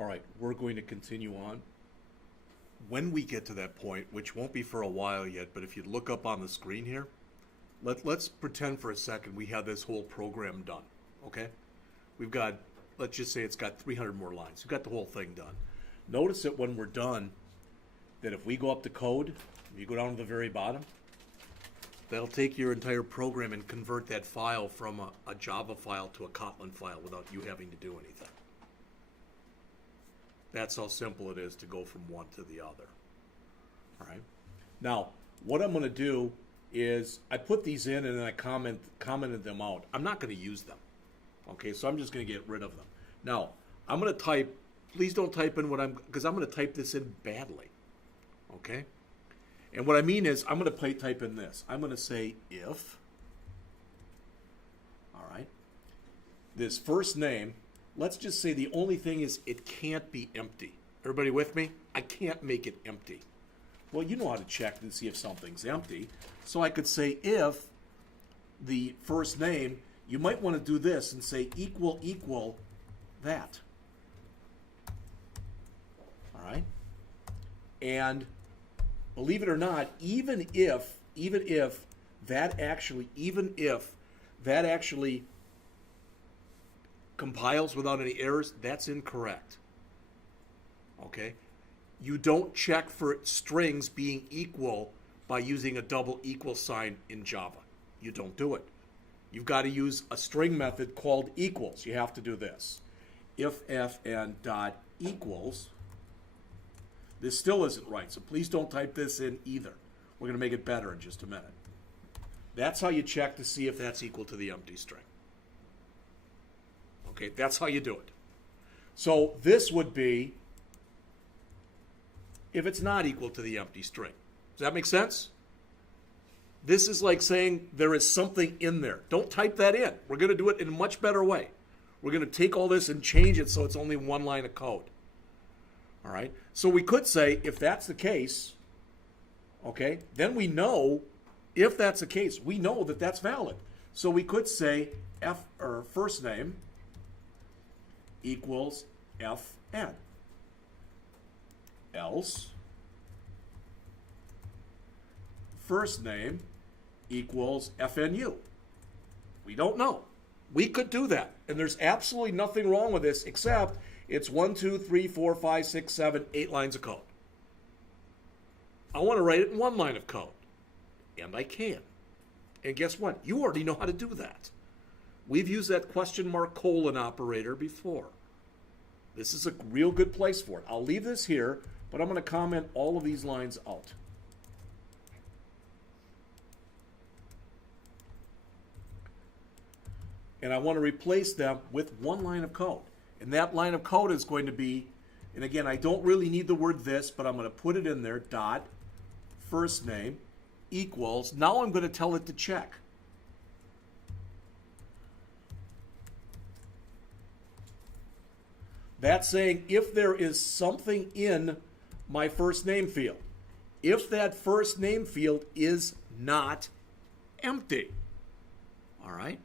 All right, we're going to continue on. When we get to that point, which won't be for a while yet, but if you look up on the screen here, let's pretend for a second we have this whole program done, okay? We've got, let's just say it's got 300 more lines. We've got the whole thing done. Notice that when we're done, that if we go up to code, if you go down to the very bottom, that'll take your entire program and convert that file from a Java file to a Kotlin file without you having to do anything. That's how simple it is to go from one to the other. All right. Now, what I'm going to do is I put these in and then I commented them out. I'm not going to use them. Okay, so I'm just going to get rid of them. Now, I'm going to type, please don't type in because I'm going to type this in badly. Okay? And what I mean is I'm going to type in this. I'm going to say if, all right, this first name, let's just say the only thing is it can't be empty. Everybody with me? I can't make it empty. Well, you know how to check and see if something's empty. So I could say if the first name, you might want to do this and say equal that. All right? And believe it or not, even if that actually compiles without any errors, that's incorrect. Okay? You don't check for strings being equal by using a double equal sign in Java. You don't do it. You've got to use a string method called equals. You have to do this. If fn dot equals, this still isn't right, so please don't type this in either. We're going to make it better in just a minute. That's how you check to see if that's equal to the empty string. Okay, that's how you do it. So this would be if it's not equal to the empty string. Does that make sense? This is like saying there is something in there. Don't type that in. We're going to do it in a much better way. We're going to take all this and change it so it's only one line of code. All right? So we could say if that's the case, okay, then we know if that's the case, we know that that's valid. So we could say first name equals fn. Else, first name equals fnu. We don't know. We could do that. And there's absolutely nothing wrong with this except it's 1, 2, 3, 4, 5, 6, 7, 8 lines of code. I want to write it in one line of code. And I can. And guess what? You already know how to do that. We've used that question mark colon operator before. This is a real good place for it. I'll leave this here, but I'm going to comment all of these lines out. And I want to replace them with one line of code. And that line of code is going to be, and again, I don't really need the word this, but I'm going to put it in there, dot, first name, equals, now I'm going to tell it to check. That's saying if there is something in my first name field, if that first name field is not empty. All right?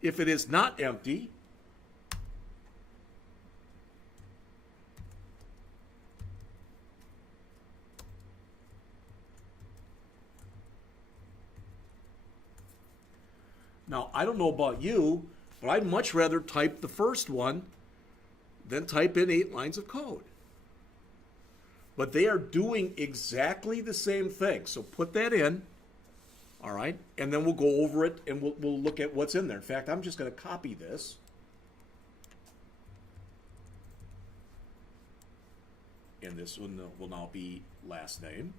If it is not empty, now I don't know about you, but I'd much rather type the first one than type in 8 lines of code. But they are doing exactly the same thing. So put that in, all right? And then we'll go over it and we'll look at what's in there. In fact, I'm just going to copy this. And this one will now be last name.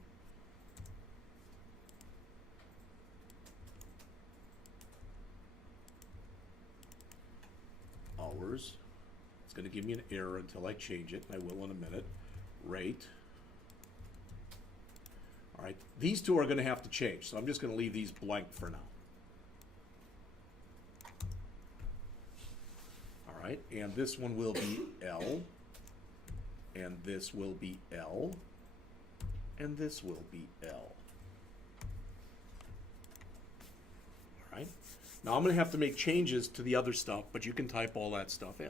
Hours. It's going to give me an error until I change it, and I will in a minute. Rate. All right, these two are going to have to change, so I'm just going to leave these blank for now. All right, and this one will be L, and this will be L, and this will be L. All right, now I'm going to have to make changes to the other stuff, but you can type all that stuff in.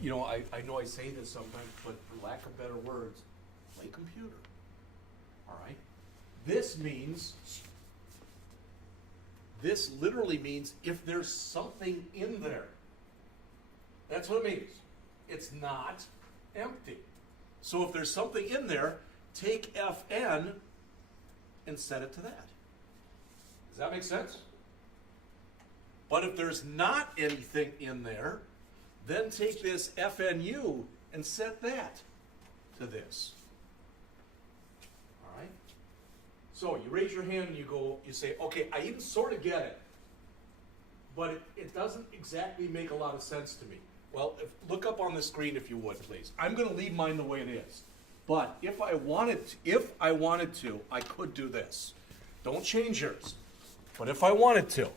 you know, I know I say this sometimes, but for lack of better words, play computer. All right? This literally means if there's something in there. That's what it means. It's not empty. So if there's something in there, take Fn and set it to that. Does that make sense? But if there's not anything in there, then take this FNU and set that to this. All right? So you raise your hand and you say, okay, I even sort of get it, but it doesn't exactly make a lot of sense to me. Well, look up on the screen if you would, please. I'm going to leave mine the way it is. But if I wanted to, I could do this. Don't change yours. But if I wanted to,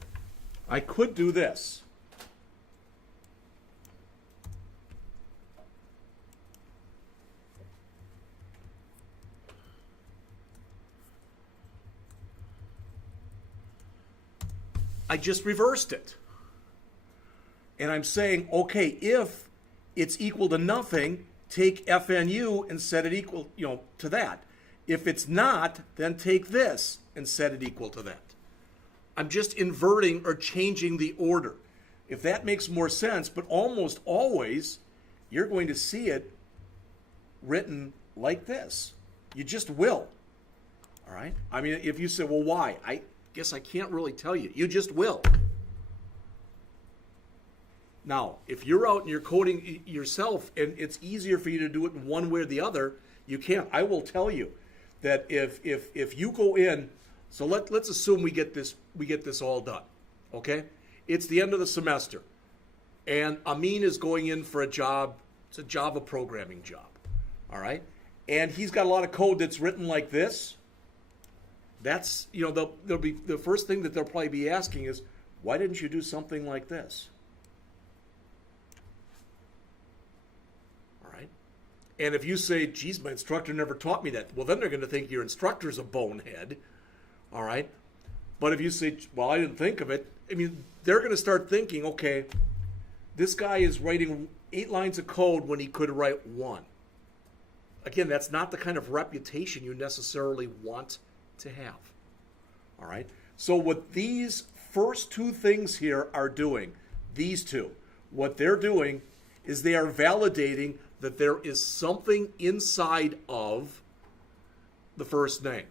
I could do this. I just reversed it. And I'm saying, okay, if it's equal to nothing, take FNU and set it equal, to that. If it's not, then take this and set it equal to that. I'm just inverting or changing the order. If that makes more sense, but almost always, you're going to see it written like this. You just will. All right? I mean, if you say, well, why? I guess I can't really tell you. You just will. Now, if you're out and you're coding yourself and it's easier for you to do it in one way or the other, you can. I will tell you that if you go in, so let's assume we get this all done, okay? It's the end of the semester, and Amin is going in for a job. It's a Java programming job, all right? And he's got a lot of code that's written like this. That's, they'll be the first thing that they'll probably be asking is, why didn't you do something like this? And if you say, geez, my instructor never taught me that, well, then they're going to think your instructor's a bonehead, all right? But if you say, well, I didn't think of it, I mean, they're going to start thinking, okay, this guy is writing 8 lines of code when he could write 1. Again, that's not the kind of reputation you necessarily want to have, all right? So what these first 2 things here are doing, these 2, what they're doing is they are validating that there is something inside of the first name.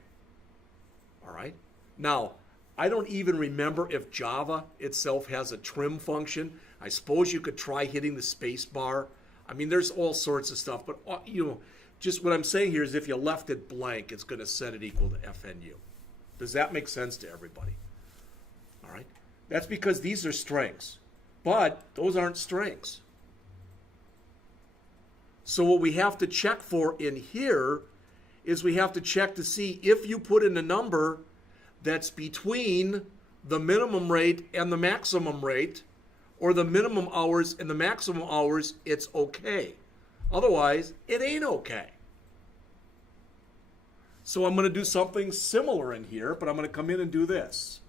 All right? Now, I don't even remember if Java itself has a trim function. I suppose you could try hitting the space bar. I mean, there's all sorts of stuff, but just what I'm saying here is if you left it blank, it's going to set it equal to FNU. Does that make sense to everybody? All right? That's because these are strings, but those aren't strings. So what we have to check for in here is we have to check to see if you put in a number that's between the minimum rate and the maximum rate, or the minimum hours and the maximum hours, it's okay. Otherwise, it ain't okay. So I'm going to do something similar in here, but I'm going to come in and do this.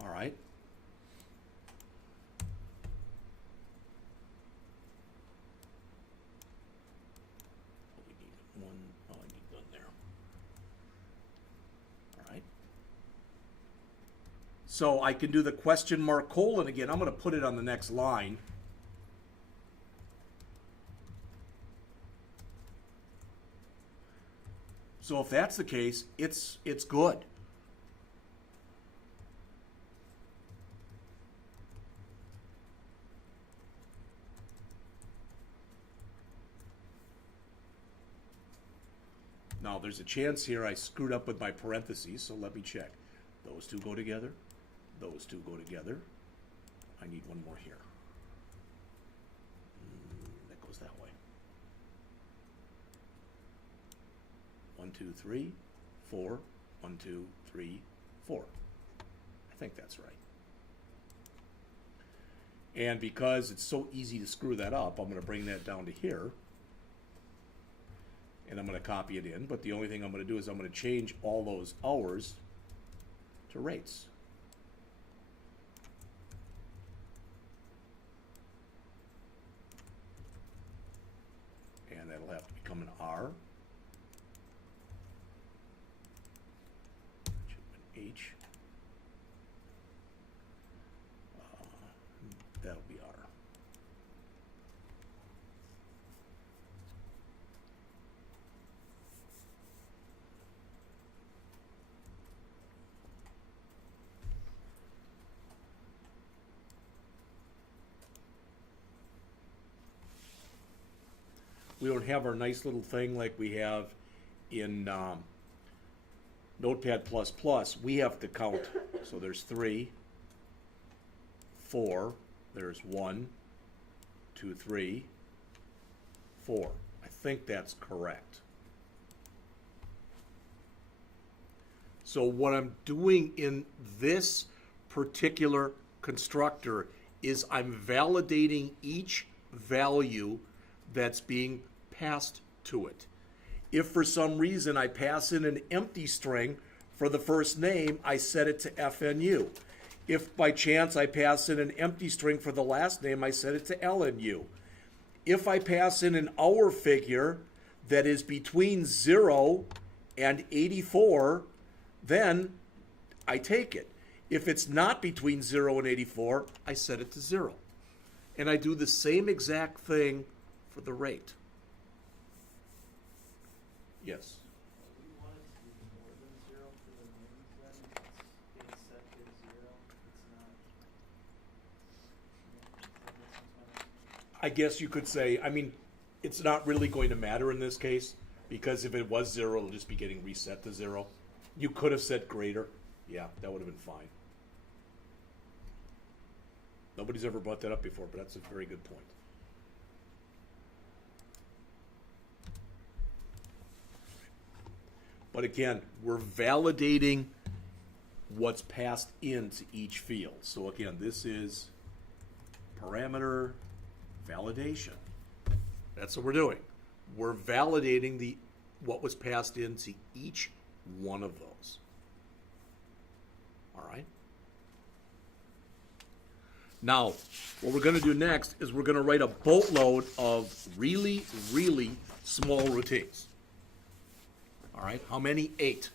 All right. We need one. Oh, I need one there. All right. So I can do the question mark colon again. I'm going to put it on the next line. So if that's the case, it's good. Now, there's a chance here I screwed up with my parentheses, so let me check. Those 2 go together. Those 2 go together. I need one more here. That goes that way. 1, 2, 3, 4. 1, 2, 3, 4. I think that's right. And because it's so easy to screw that up, I'm going to bring that down to here. And I'm going to copy it in. But the only thing I'm going to do is I'm going to change all those hours to rates. And that'll have to become an R. An H. That'll be R. We don't have our nice little thing like we have in Notepad++. We have to count. So there's 3, 4. There's 1, 2, 3, 4. I think that's correct. So what I'm doing in this particular constructor is I'm validating each value that's being passed to it. If for some reason I pass in an empty string for the first name, I set it to FNU. If by chance I pass in an empty string for the last name, I set it to LNU. If I pass in an hour figure that is between 0 and 84, then I take it. If it's not between 0 and 84, I set it to 0. And I do the same exact thing for the rate. Yes? We want it to be more than 0 for the names then. It's being set to 0. It's not. I guess you could say, I mean, it's not really going to matter in this case, because if it was 0, it'll just be getting reset to 0. You could have said greater. Yeah, that would have been fine. Nobody's ever brought that up before, but that's a very good point. But again, we're validating what's passed into each field. So again, this is parameter validation. That's what we're doing. We're validating what was passed into each one of those. All right? Now, what we're going to do next is we're going to write a boatload of really, really small routines. All right, how many? 8.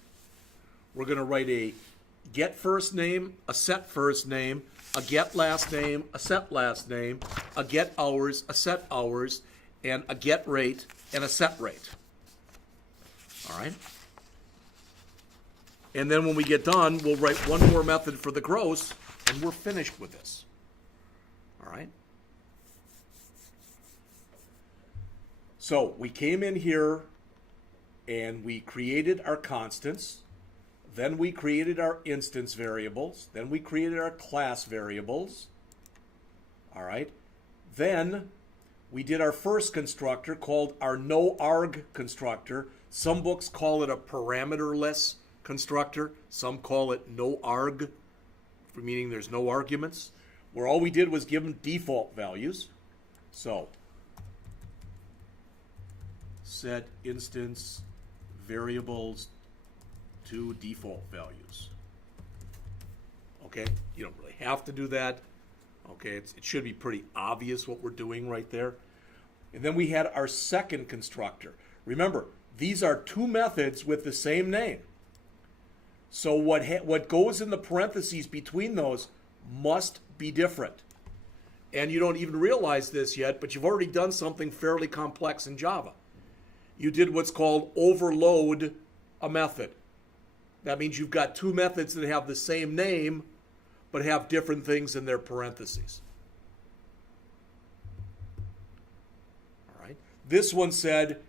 We're going to write a get first name, a set first name, a get last name, a set last name, a get hours, a set hours, and a get rate and a set rate. All right? And then when we get done, we'll write one more method for the gross, and we're finished with this. All right? So we came in here and we created our constants. Then we created our instance variables. Then we created our class variables. All right? Then we did our first constructor called our no-arg constructor. Some books call it a parameterless constructor. Some call it no-arg, meaning there's no arguments, where all we did was give them default values. So set instance variables to default values. Okay, you don't really have to do that. Okay, it should be pretty obvious what we're doing right there. And then we had our second constructor. Remember, these are 2 methods with the same name. So what goes in the parentheses between those must be different. And you don't even realize this yet, but you've already done something fairly complex in Java. You did what's called overload a method. That means you've got 2 methods that have the same name, but have different things in their parentheses. All right. This one said,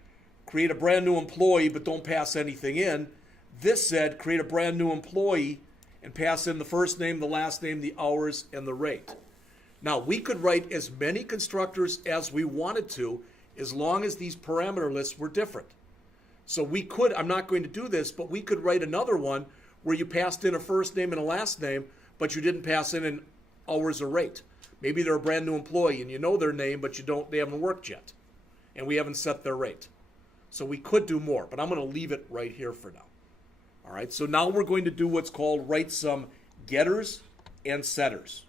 create a brand new employee, but don't pass anything in. This said, create a brand new employee and pass in the first name, the last name, the hours, and the rate. Now, we could write as many constructors as we wanted to, as long as these parameter lists were different. So we could, I'm not going to do this, but we could write another one where you passed in a first name and a last name, but you didn't pass in an hours or rate. Maybe they're a brand new employee and you know their name, but they haven't worked yet. And we haven't set their rate. So we could do more, but I'm going to leave it right here for now. All right, so now we're going to do what's called write some getters and setters.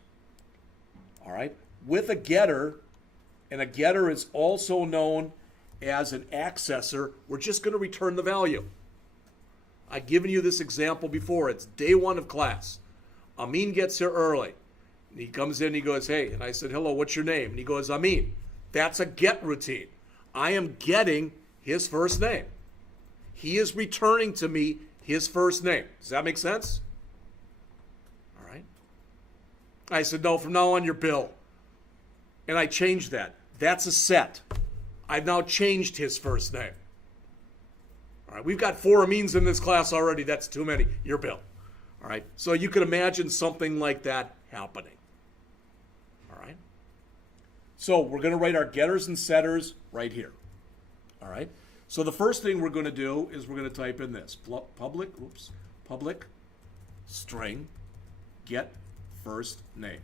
All right, with a getter, and a getter is also known as an accessor, we're just going to return the value. I've given you this example before. It's day one of class. Amin gets here early. And he comes in and he goes, hey, and I said, hello, what's your name? And he goes, Amin. That's a get routine. I am getting his first name. He is returning to me his first name. Does that make sense? All right. I said, no, from now on you're Bill. And I changed that. That's a set. I've now changed his first name. All right, we've got 4 Amins in this class already. That's too many. You're Bill. All right, so you could imagine something like that happening. All right. So we're going to write our getters and setters right here. All right. So the first thing we're going to do is we're going to type in this public string get first name.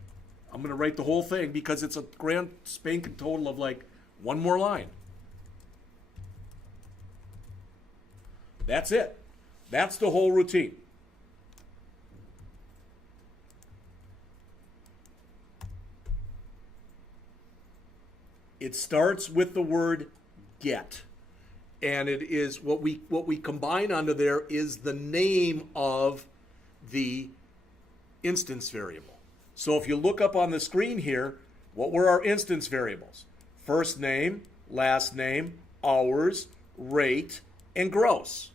I'm going to write the whole thing because it's a grand spanking total of like one more line. That's it. That's the whole routine. It starts with the word get. And it is what we combine onto there is the name of the instance variable. So if you look up on the screen here, what were our instance variables? First name, last name, hours, rate, and gross.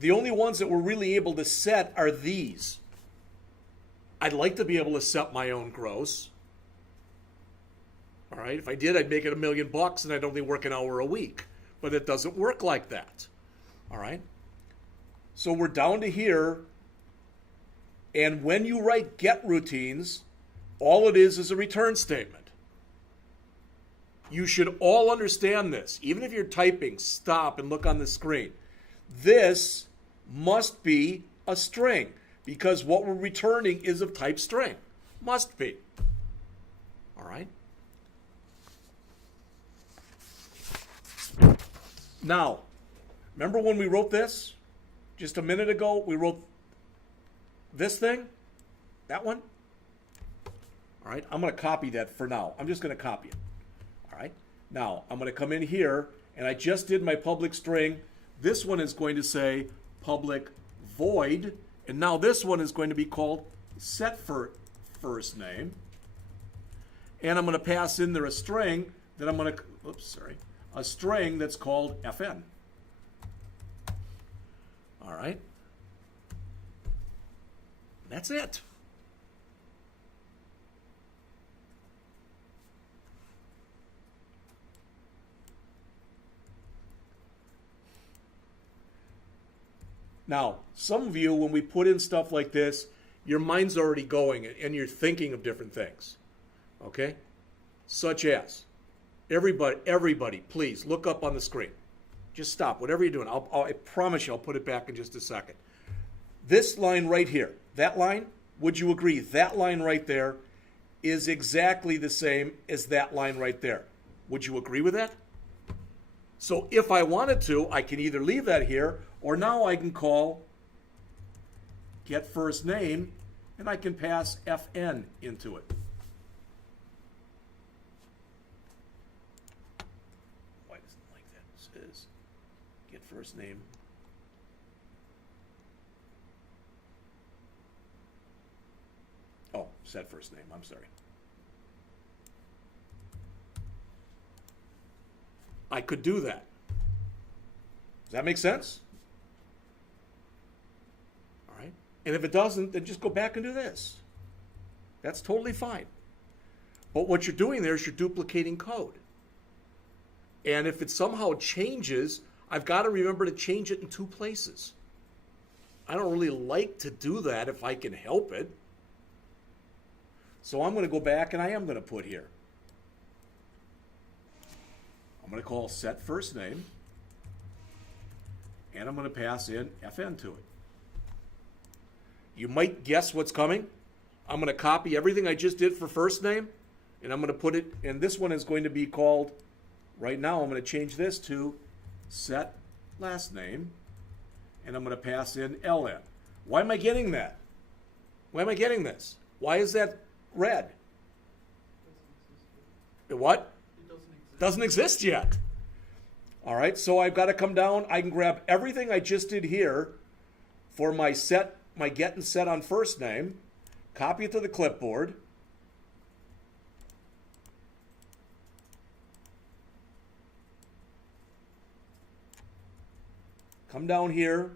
The only ones that we're really able to set are these. I'd like to be able to set my own gross. All right, if I did, I'd make it $1 million and I'd only work an hour a week. But it doesn't work like that. All right? So we're down to here. And when you write get routines, all it is a return statement. You should all understand this. Even if you're typing, stop and look on the screen. This must be a string because what we're returning is of type string. Must be. All right? Now, remember when we wrote this? Just a minute ago, we wrote this thing? That one? All right, I'm going to copy that for now. I'm just going to copy it. All right, now I'm going to come in here, and I just did my public string. This one is going to say public void, and now this one is going to be called set for first name. And I'm going to pass in there a string that I'm going to, a string that's called FN. All right. That's it. Now, some of you, when we put in stuff like this, your mind's already going and you're thinking of different things. Okay? Such as, everybody, please look up on the screen. Just stop, whatever you're doing. I promise you I'll put it back in just a second. This line right here, that line, would you agree that line right there is exactly the same as that line right there? Would you agree with that? So if I wanted to, I can either leave that here, or now I can call get first name, and I can pass FN into it. Why doesn't it like that? It says get first name. Oh, set first name, I'm sorry. I could do that. Does that make sense? All right. And if it doesn't, then just go back and do this. That's totally fine. But what you're doing there is you're duplicating code. And if it somehow changes, I've got to remember to change it in 2 places. I don't really like to do that if I can help it. So I'm going to go back and I am going to put here. I'm going to call set first name, and I'm going to pass in FN to it. You might guess what's coming. I'm going to copy everything I just did for first name, and I'm going to put it, and this one is going to be called, right now I'm going to change this to set last name, and I'm going to pass in LN. Why am I getting that? Why am I getting this? Why is that red? What? It doesn't exist. Doesn't exist yet. All right, so I've got to come down. I can grab everything I just did here for my set, my get and set on first name, copy it to the clipboard. Come down here.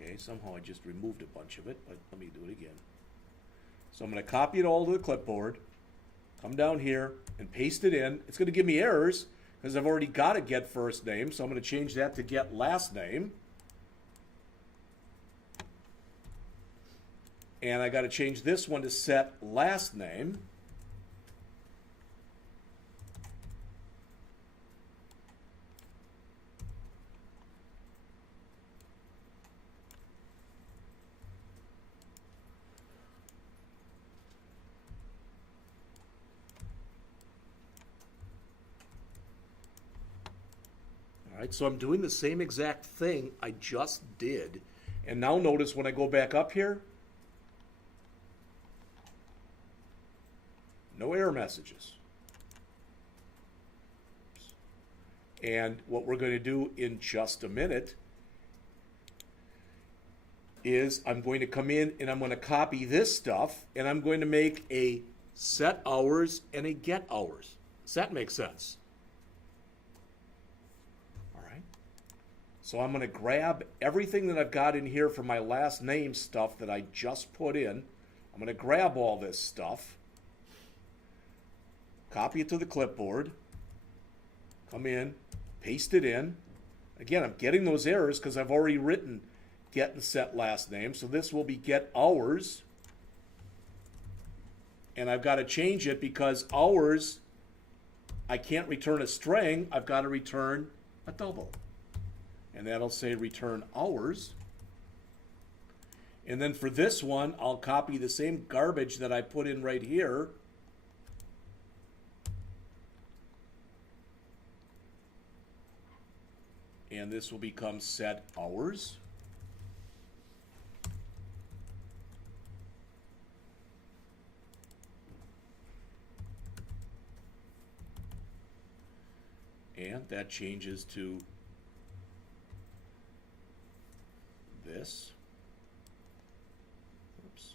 Okay, somehow I just removed a bunch of it, but let me do it again. So I'm going to copy it all to the clipboard, come down here and paste it in. It's going to give me errors because I've already got a get first name, so I'm going to change that to get last name. And I got to change this one to set last name. All right, so I'm doing the same exact thing I just did. And now notice when I go back up here, no error messages. And what we're going to do in just a minute is I'm going to come in and I'm going to copy this stuff and I'm going to make a set hours and a get hours. Does that make sense? All right. So I'm going to grab everything that I've got in here for my last name stuff that I just put in. I'm going to grab all this stuff. Copy it to the clipboard, come in, paste it in. Again, I'm getting those errors because I've already written get and set last name. So this will be get hours. And I've got to change it because hours, I can't return a string. I've got to return a double. And that'll say return hours. And then for this one, I'll copy the same garbage that I put in right here. And this will become set hours. And that changes to this. Oops.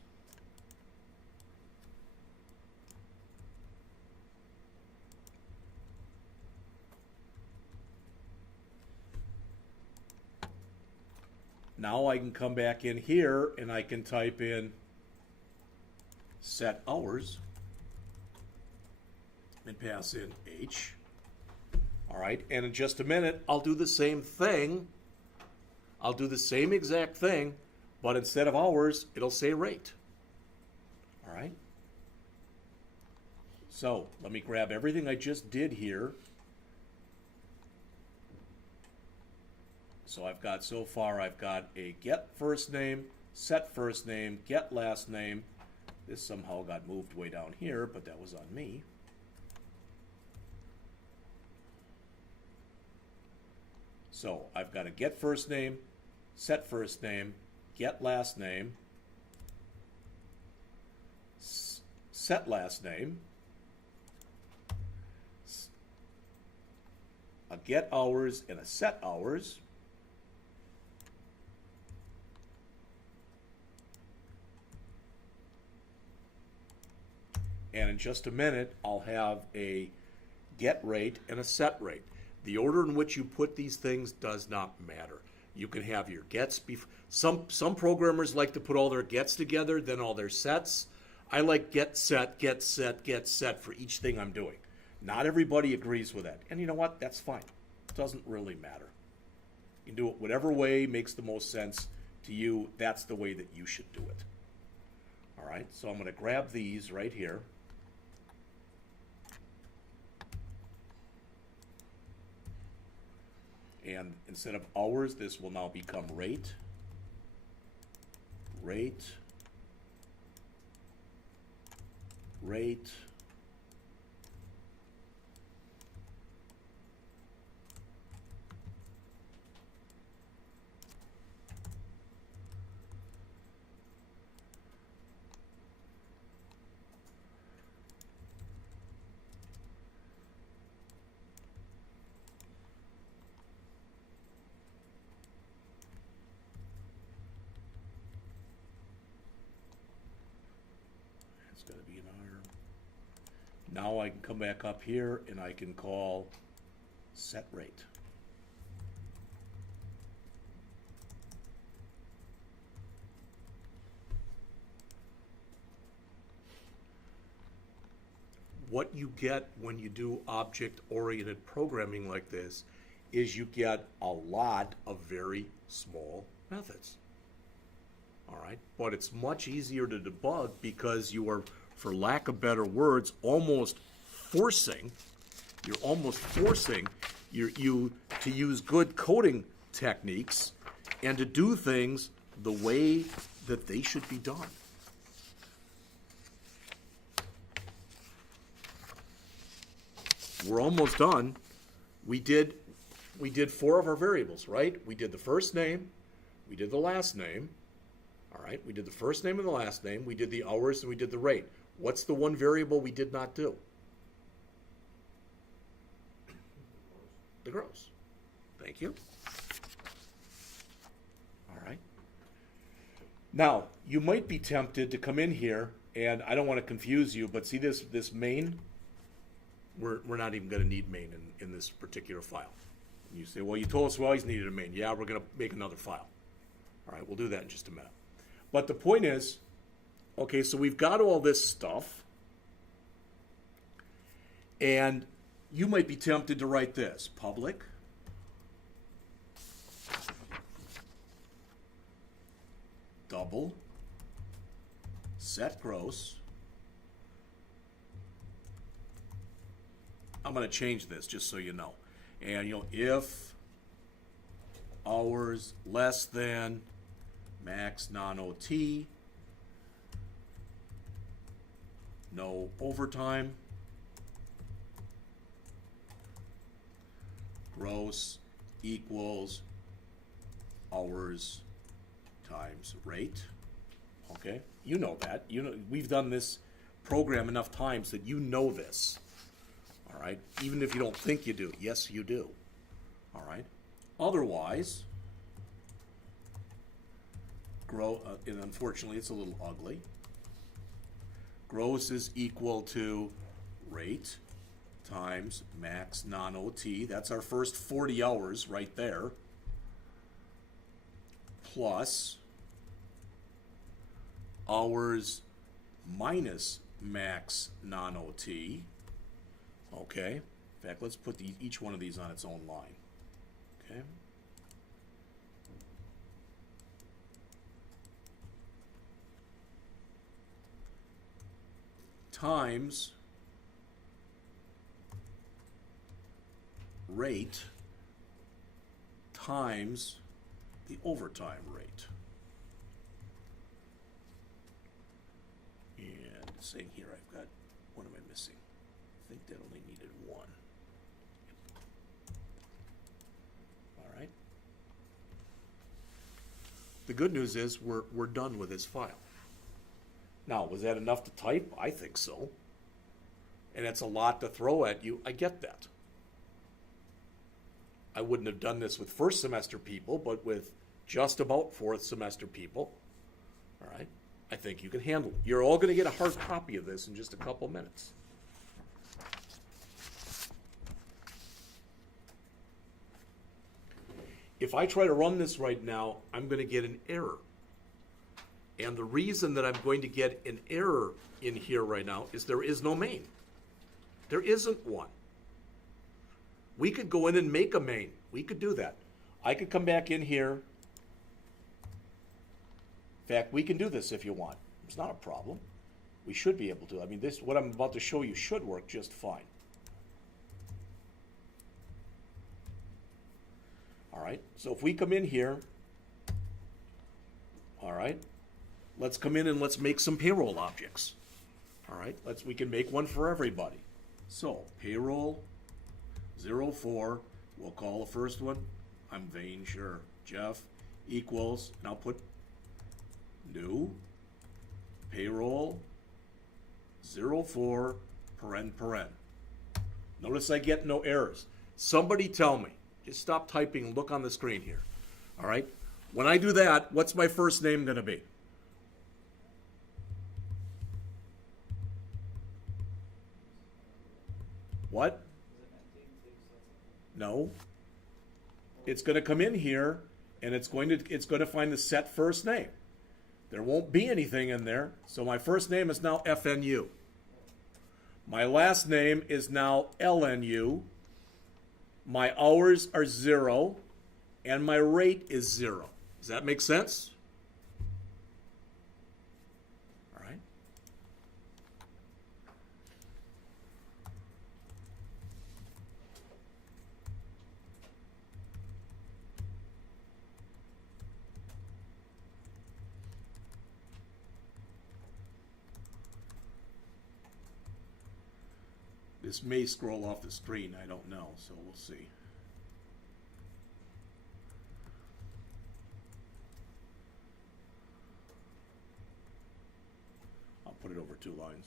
Now I can come back in here and I can type in set hours and pass in H. All right, and in just a minute, I'll do the same thing. I'll do the same exact thing, but instead of hours, it'll say rate. All right. So let me grab everything I just did here. So I've got, so far, I've got a get first name, set first name, get last name. This somehow got moved way down here, but that was on me. So I've got a get first name, set first name, get last name, set last name, a get hours and a set hours. And in just a minute, I'll have a get rate and a set rate. The order in which you put these things does not matter. You can have your gets. Some programmers like to put all their gets together, then all their sets. I like get set, get set, get set for each thing I'm doing. Not everybody agrees with that. And you know what? That's fine. It doesn't really matter. You can do it whatever way makes the most sense to you. That's the way that you should do it. All right, so I'm going to grab these right here. And instead of hours, this will now become rate. Rate. Rate. It's got to be an R. Now I can come back up here and I can call set rate. What you get when you do object-oriented programming like this is you get a lot of very small methods. All right, but it's much easier to debug because you are, for lack of better words, almost forcing you to use good coding techniques and to do things the way that they should be done. We're almost done. We did 4 of our variables, right? We did the first name, we did the last name. All right, we did the first name and the last name, we did the hours, and we did the rate. What's the one variable we did not do? The gross. Thank you. All right. Now, you might be tempted to come in here, and I don't want to confuse you, but see this main? We're not even going to need main in this particular file. And you say, well, you told us we always needed a main. Yeah, we're going to make another file. All right, we'll do that in just a minute. But the point is, okay, so we've got all this stuff, and you might be tempted to write this: public double set gross. I'm going to change this just so you know. And if hours less than max non-OT, no overtime, gross equals hours times rate. Okay, you know that. You know, we've done this program enough times that you know this. All right, even if you don't think you do, yes, you do. All right. Otherwise, and unfortunately, it's a little ugly. Gross is equal to rate times max non-OT. That's our first 40 hours right there. Plus hours minus max non-OT. Okay. In fact, let's put each one of these on its own line. Okay. Times rate times the overtime rate. And saying here, I've got, what am I missing? I think that only needed 1. All right. The good news is we're done with this file. Now, was that enough to type? I think so. And it's a lot to throw at you. I get that. I wouldn't have done this with first semester people, but with just about fourth semester people, all right, I think you can handle it. You're all going to get a hard copy of this in just a couple minutes. If I try to run this right now, I'm going to get an error. And the reason that I'm going to get an error in here right now is there is no main. There isn't one. We could go in and make a main. We could do that. I could come back in here. In fact, we can do this if you want. It's not a problem. We should be able to. I mean, this, what I'm about to show you should work just fine. right, so if we come in here, all right, let's come in and let's make some payroll objects. All right, we can make one for everybody. So payroll 04, we'll call the first one, I'm vain, sure, Jeff, equals, and I'll put new payroll 04 paren. Notice I get no errors. Somebody tell me, just stop typing and look on the screen here. All right, when I do that, what's my first name going to be? What? No. It's going to come in here, and it's going to find the set first name. There won't be anything in there, so my first name is now FNU. My last name is now LNU. My hours are 0, and my rate is 0. Does that make sense? All right. This may scroll off the screen, I don't know, so we'll see. I'll put it over 2 lines.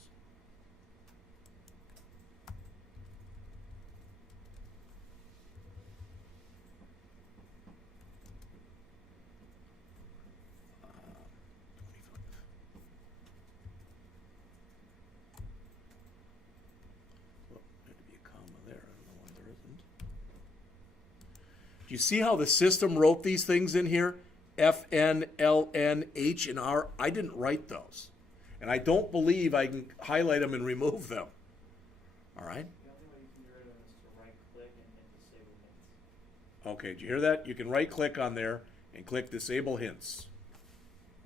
Do you see how the system wrote these things in here? F, N, L, N, H, and R. I didn't write those. And I don't believe I can highlight them and remove them. All right? The only way you can get rid of them is to right-click and hit Disable Hints. Okay, did you hear that? You can right-click on there and click Disable Hints.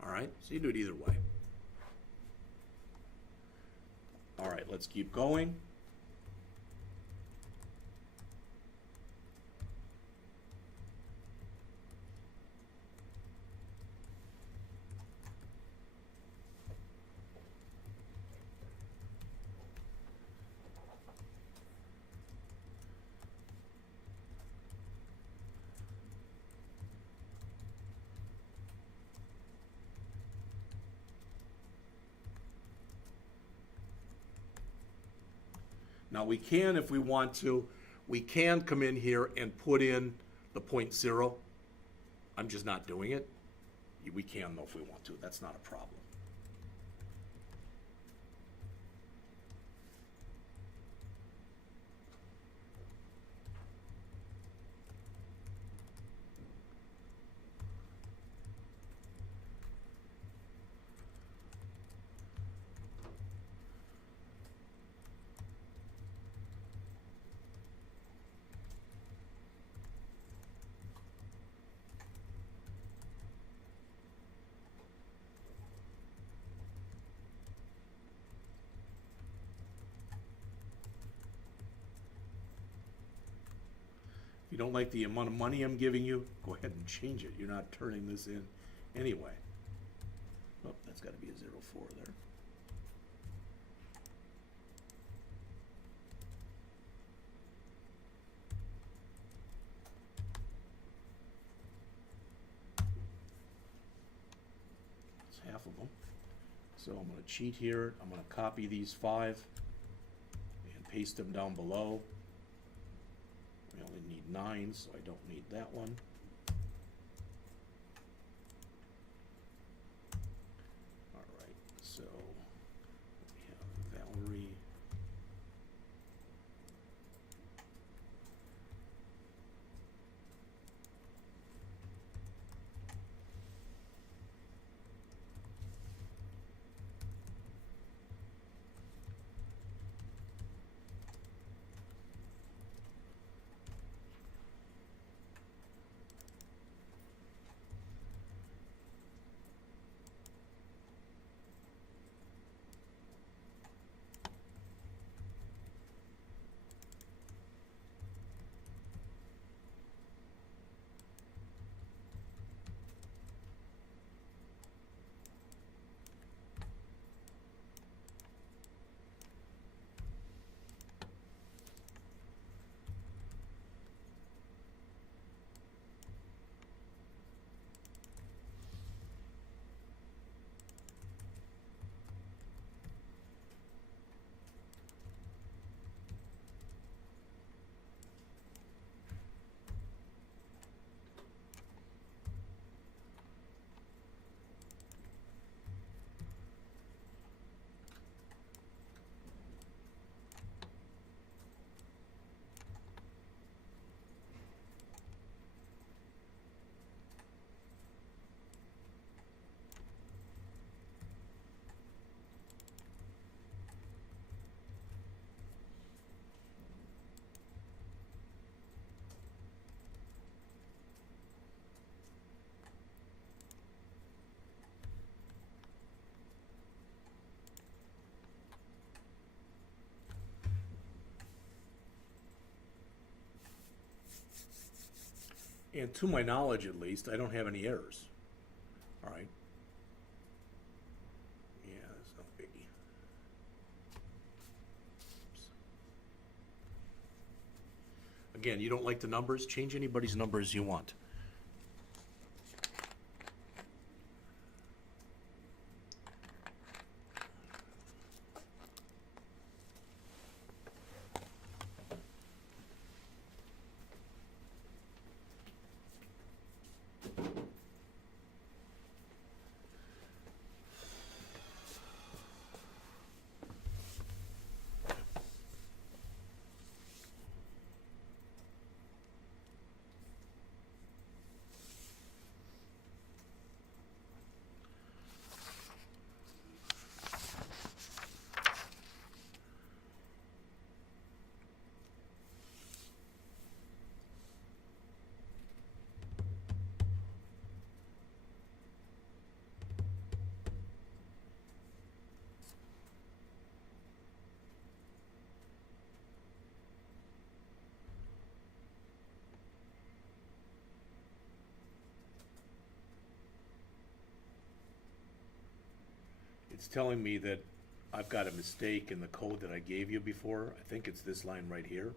All right? So you do it either way. All right, let's keep going. Now we can, if we want to, we can come in here and put in the 0.0. I'm just not doing it. We can though if we want to. That's not a problem. If you don't like the amount of money I'm giving you, go ahead and change it. You're not turning this in anyway. Oh, that's got to be a 04 there. That's half of them. So I'm going to cheat here. I'm going to copy these 5 and paste them down below. We only need 9, so I don't need that one. All right, so we have Valerie. And to my knowledge, at least, I don't have any errors. All right. Yeah, that's no biggie. Oops. Again, you don't like the numbers? Change anybody's numbers you want. It's telling me that I've got a mistake in the code that I gave you before. I think it's this line right here.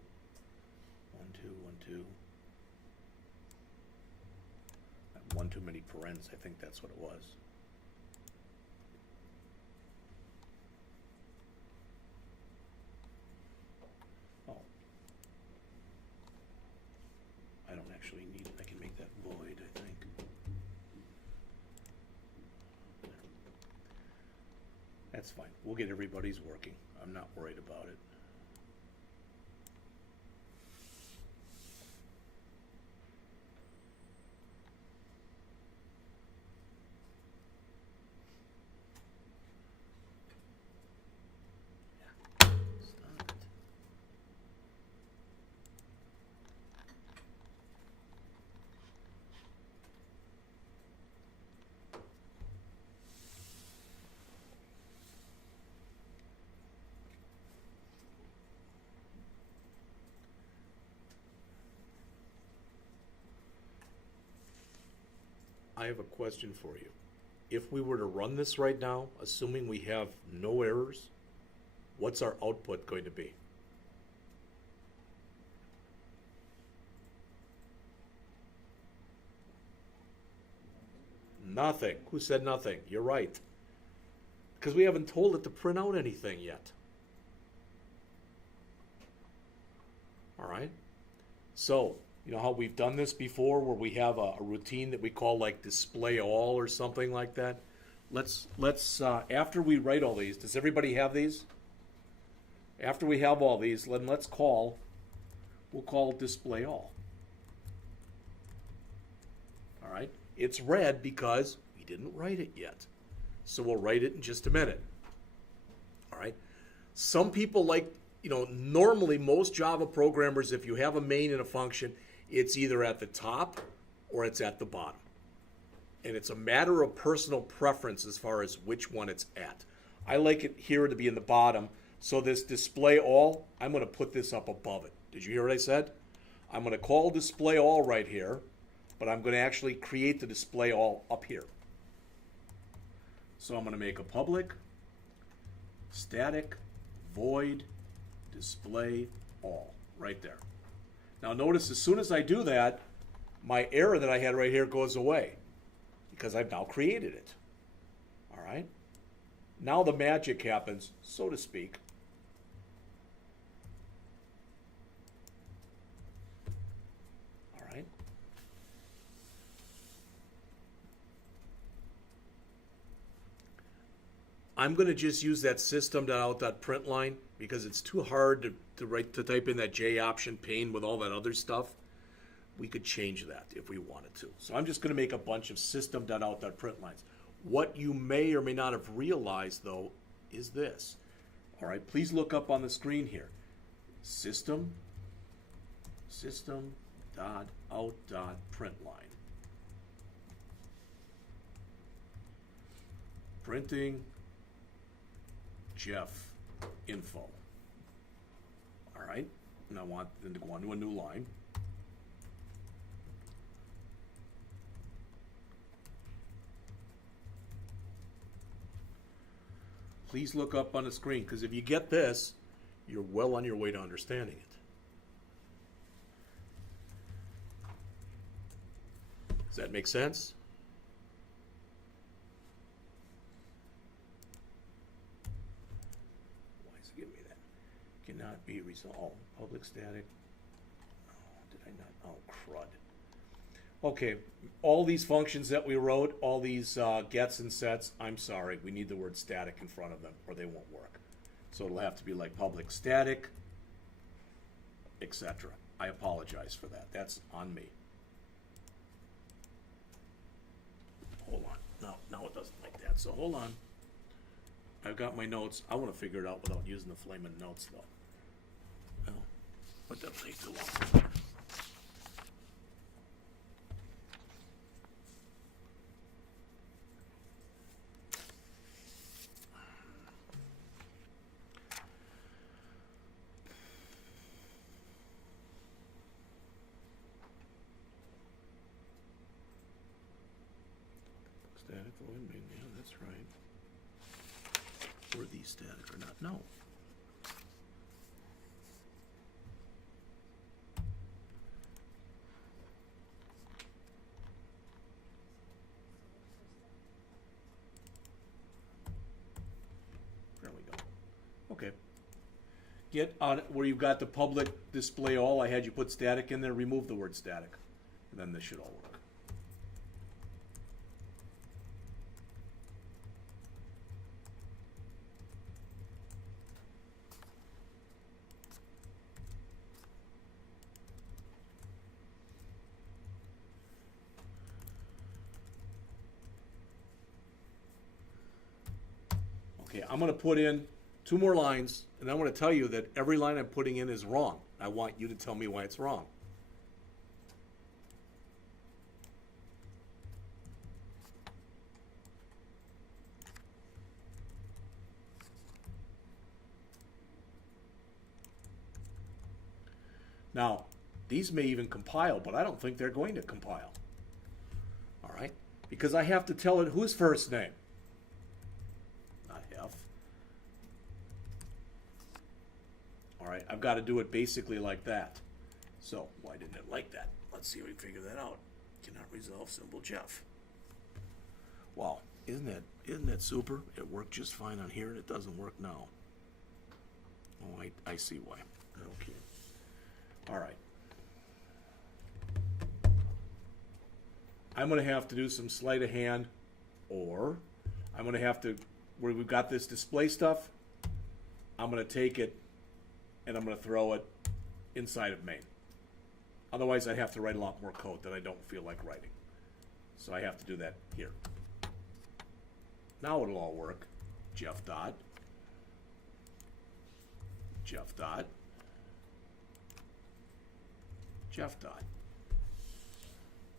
1, 2, 1, 2. One too many parens, I think that's what it was. Oh. I don't actually need it. I can make that void, I think. That's fine. We'll get everybody's working. I'm not worried about it. Stop it. I have a question for you. If we were to run this right now, assuming we have no errors, what's our output going to be? Nothing. Who said nothing? You're right. Because we haven't told it to print out anything yet. All right? So, you know how we've done this before where we have a routine that we call like DisplayAll or something like that? Let's after we write all these, does everybody have these? After we have all these, then we'll call DisplayAll. All right? It's red because we didn't write it yet. So we'll write it in just a minute. All right? Some people like, you know, normally most Java programmers, if you have a main and a function, it's either at the top or it's at the bottom. And it's a matter of personal preference as far as which one it's at. I like it here to be in the bottom. So this display all, I'm going to put this up above it. Did you hear what I said? I'm going to call display all right here, but I'm going to actually create the display all up here. So I'm going to make a public, static, void, display all right there. Now notice as soon as I do that, my error that I had right here goes away because I've now created it. All right? Now the magic happens, so to speak. All right? I'm going to just use that system.out.println because it's too hard to type in that J option pane with all that other stuff. We could change that if we wanted to. So I'm just going to make a bunch of system.out.printlns. What you may or may not have realized, though, is this. All right, please look up on the screen here. System.out.println. Printing Jeff info. All right, and I want them to go on to a new line. Please look up on the screen, because if you get this, you're well on your way to understanding it. Does that make sense? Why is it giving me that? Cannot be resolved. Oh, public static. Oh, did I not? Oh, crud. Okay, all these functions that we wrote, all these gets and sets, I'm sorry, we need the word static in front of them or they won't work. So it'll have to be like public static, etc. I apologize for that. That's on me. Hold on. No, it doesn't like that. So hold on. I've got my notes. I want to figure it out without using the flaming notes, though. Well, but that'll take too long. Static void main, yeah, that's right. Were these static or not? No. There we go. Okay. Get on where you've got the public display all. I had you put static in there. Remove the word static, and then this should all work. Okay, I'm going to put in 2 more lines, and I'm going to tell you that every line I'm putting in is wrong. I want you to tell me why it's wrong. Now, these may even compile, but I don't think they're going to compile. All right? Because I have to tell it whose first name. Not F. All right, I've got to do it basically like that. So, why didn't it like that? Let's see if we can figure that out. Cannot resolve symbol Jeff. Wow, isn't that super? It worked just fine on here, and it doesn't work now. Oh, I see why. Okay. All right. I'm going to have to do some sleight of hand, or I'm going to have to, where we've got this display stuff, I'm going to take it and I'm going to throw it inside of main. Otherwise, I'd have to write a lot more code that I don't feel like writing. So I have to do that here. Now it'll all work. Jeff dot. Jeff dot. Jeff dot.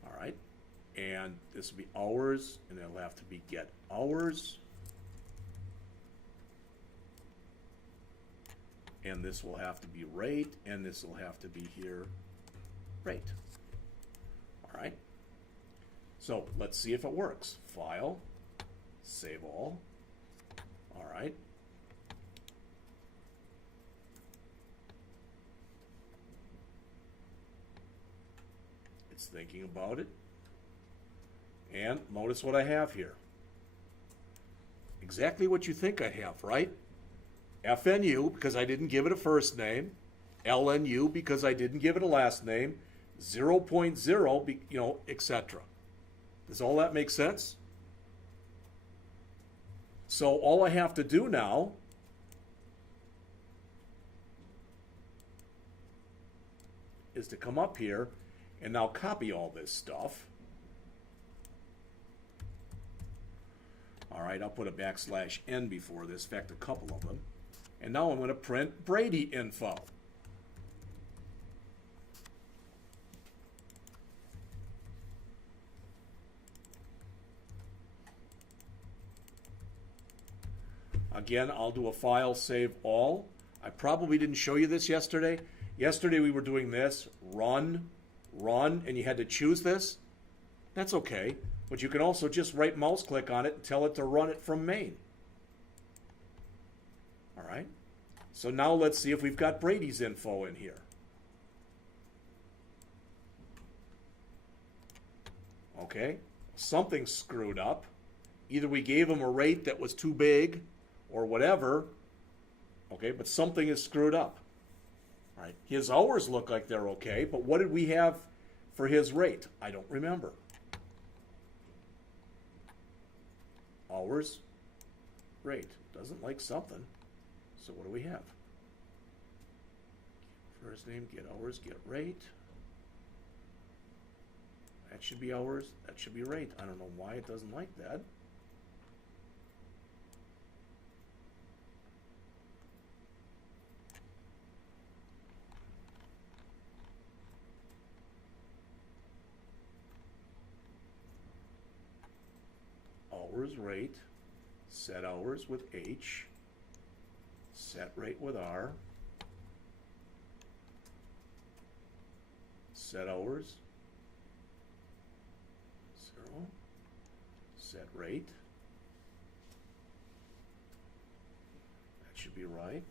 All right. And this will be hours, and it'll have to be get hours. And this will have to be rate, and this will have to be here rate. All right. So let's see if it works. File, save all. All right. It's thinking about it. And notice what I have here. Exactly what you think I have, right? FNU, because I didn't give it a first name. LNU, because I didn't give it a last name. 0.0, etc. Does all that make sense? So all I have to do now is to come up here and now copy all this stuff. All right, I'll put a \n before this, in fact, a couple of them. And now I'm going to print Brady info. Again, I'll do a file, save all. I probably didn't show you this yesterday. Yesterday we were doing this, run, and you had to choose this. That's okay, but you can also just right mouse click on it and tell it to run it from main. All right. So now let's see if we've got Brady's info in here. Okay, something's screwed up. Either we gave him a rate that was too big or whatever. Okay, but something is screwed up. All right, his hours look like they're okay, but what did we have for his rate? I don't remember. Hours, rate. Doesn't like something. So what do we have? First name, get hours, get rate. That should be hours, that should be rate. I don't know why it doesn't like that. Hours, rate, set hours with H, set rate with R, set hours, 0, set rate, that should be right,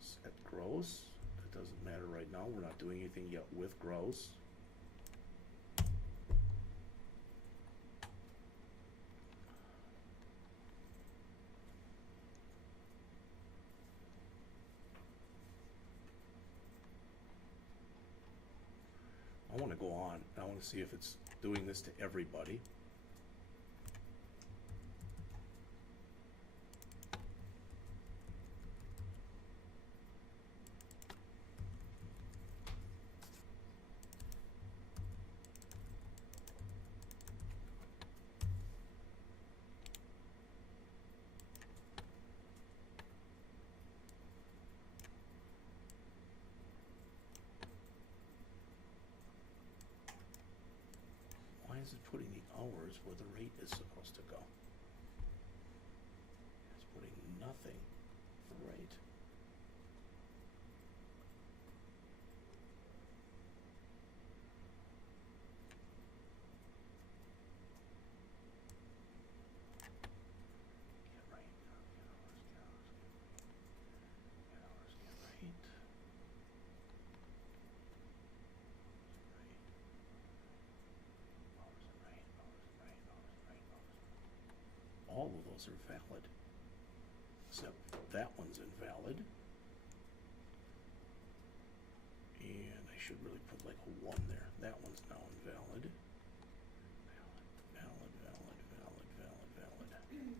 set gross, that doesn't matter right now, we're not doing anything yet with gross. I want to go on. I want to see if it's doing this to everybody. Why is it putting the hours where the rate is supposed to go? It's putting nothing for rate. Get rate, get hours, get rate. All of those are valid, except that one's invalid. And I should really put like a 1 there. That one's now invalid. Valid, valid, valid, valid, valid, valid.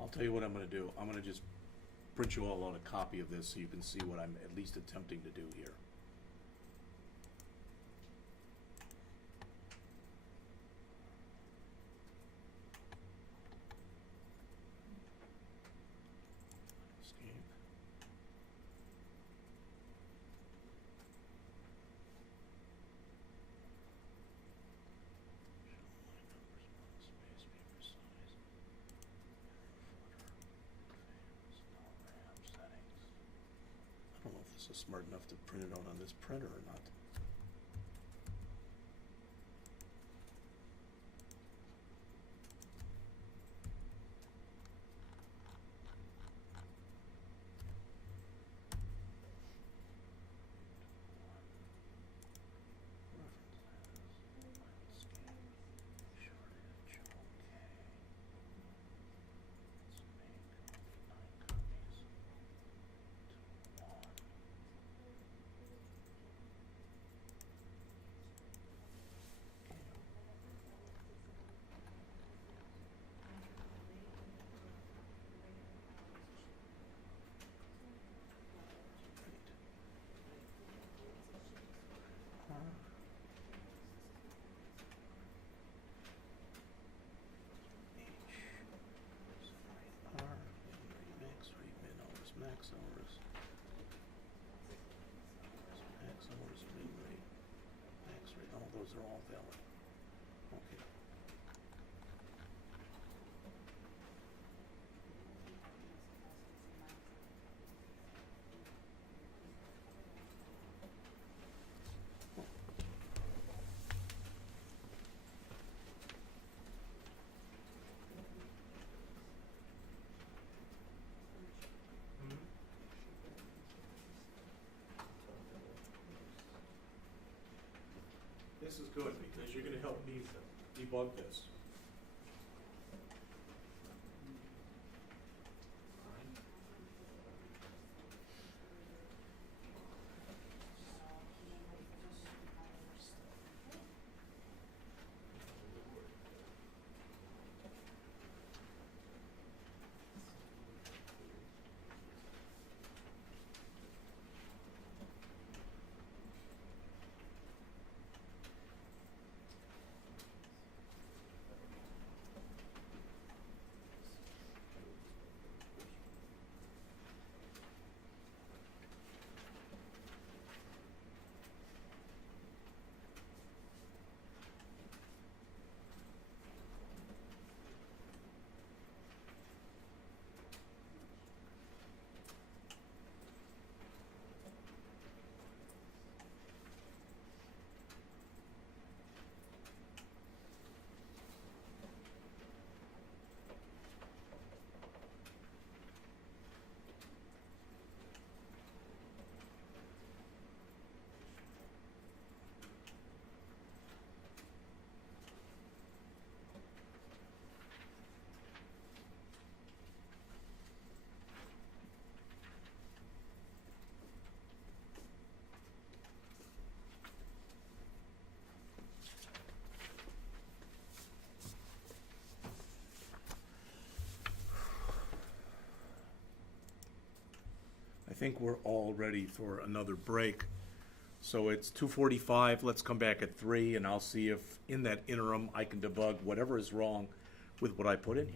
I'll tell you what I'm going to do. I'm going to just print you all out a copy of this so you can see what I'm at least attempting to do here. Escape. I don't know if this is smart enough to print it out on this printer or not. is good, because you're gonna help me debug this. I think we're all ready for another break. So it's 2:45, let's come back at 3, and I'll see if in that interim I can debug whatever is wrong with what I put in here.